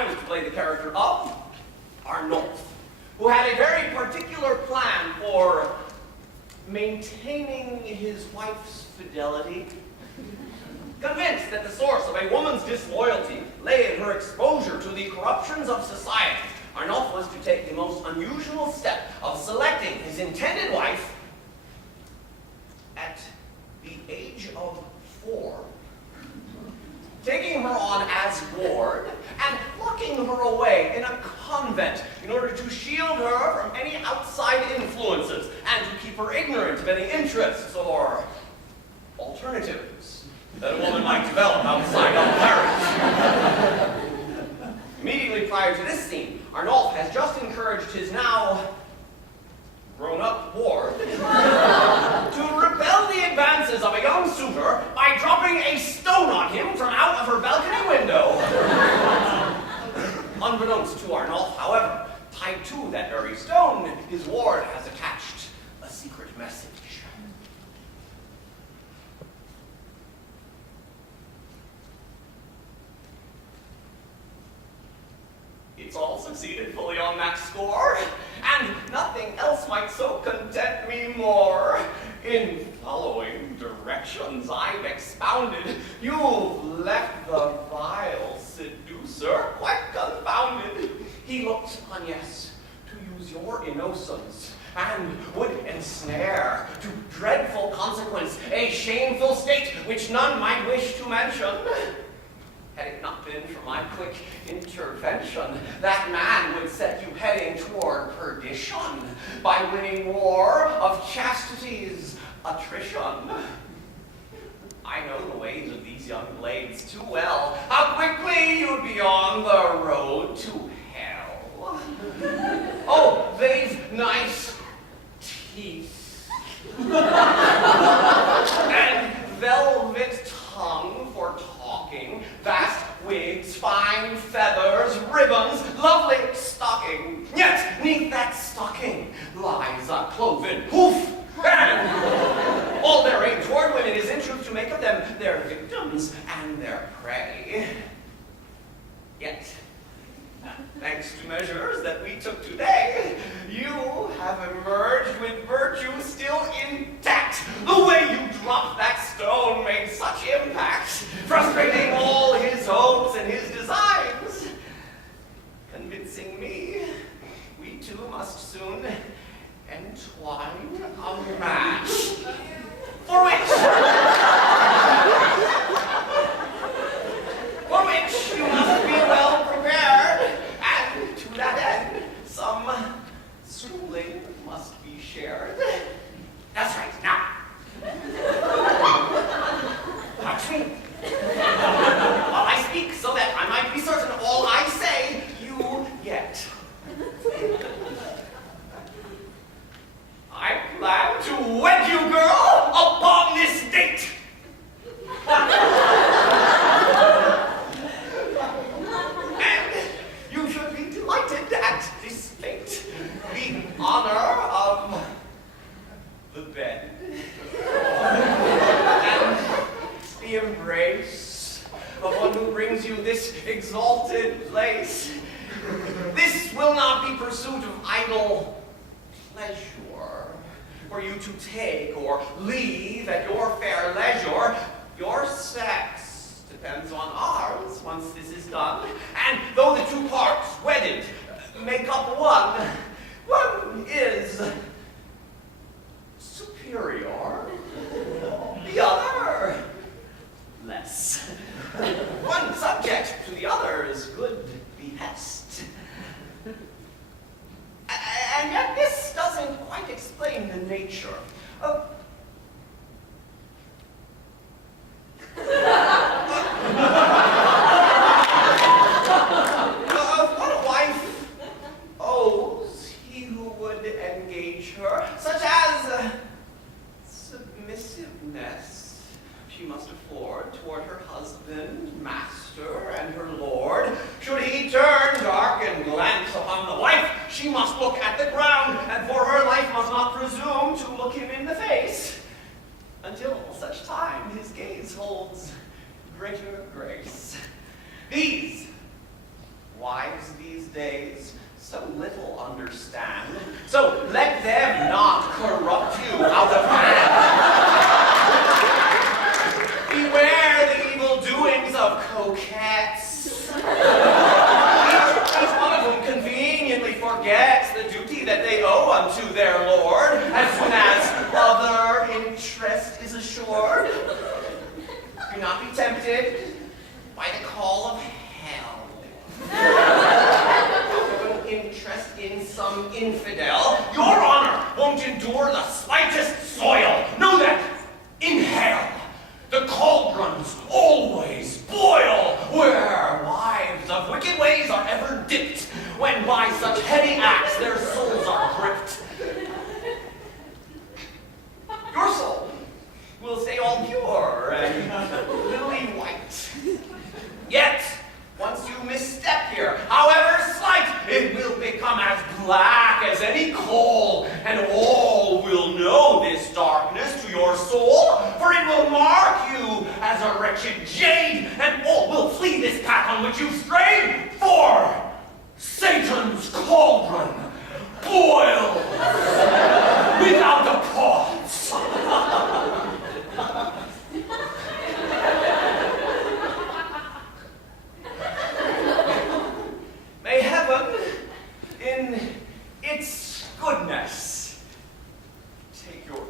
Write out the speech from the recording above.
I was to play the character of Arnolphe, who had a very particular plan for maintaining his wife's fidelity. Convinced that the source of a woman's disloyalty lay in her exposure to the corruptions of society, Arnolphe was to take the most unusual step of selecting his intended wife at the age of 4, taking her on as ward, and locking her away in a convent in order to shield her from any outside influences and to keep her ignorant of any interests or alternatives that a woman might develop outside of marriage. Immediately prior to this scene, Arnolphe has just encouraged his now grown-up ward to repel the advances of a young suitor by dropping a stone on him from out of her balcony window. Unbeknownst to Arnolphe, however, tied to that very stone, his ward has attached a secret message. It's all succeeded fully on that score, and nothing else might so content me more. In following directions I've expounded, you've left the vile seducer quite confounded. He looked upon, yes, to use your innocence, and would ensnare to dreadful consequence a shameful state which none might wish to mention. Had it not been for my quick intervention, that man would set you heading toward perdition by winning war of chastity's attrition. I know the ways of these young blades too well, how quickly you'd be on the road to hell. Oh, they've nice teeth and velvet tongue for talking, vast wigs, fine feathers, ribbons, lovely stocking. Yet, neath that stocking lies a cloven hoof. And all their aim toward women is in truth to make of them their victims and their prey. Yet, thanks to measures that we took today, you have emerged with virtue still intact. The way you dropped that stone made such impact, frustrating all his hopes and his designs, convincing me we two must soon entwine a match, for which you must be well prepared, and to that end, some schooling must be shared. That's right, now. Watch me. While I speak, so that I might be certain all I say you get. I plan to wed you, girl, upon this date. And you should be delighted at this fate, the honor of the bed and the embrace of one who brings you this exalted place. This will not be pursuit of idle pleasure, for you to take or leave at your fair leisure. Your sex depends on ours once this is done, and though the two parts wedded make up one is superior, the other less. One subject to the other's good behest. And yet this doesn't quite explain the nature of what a wife owes he who would engage her, such as submissiveness she must afford toward her husband, master, and her lord. Should he turn dark and glance upon the wife, she must look at the ground, and for her life must not presume to look him in the face, until such time his gaze holds greater grace. These wise so little understand. So let them not corrupt you out of hand. Beware the evil doings of coquettes. Each one of them conveniently forgets the duty that they owe unto their lord as soon as other interest is assured. Do not be tempted by the call of hell. An interest in some infidel, your honor won't endure the slightest soil. Know that in hell the cauldrons always boil, where wives of wicked ways are ever dipped, when by such heavy acts their souls are gripped. Your soul will stay all pure and lily white. Yet, once you misstep here, however slight, it will become as black as any coal, and all will know this darkness to your soul, for it will mark you as a wretched jade, and all will flee this path on which you've strayed, for Satan's cauldron boils without a pause. May heaven, in its goodness, take your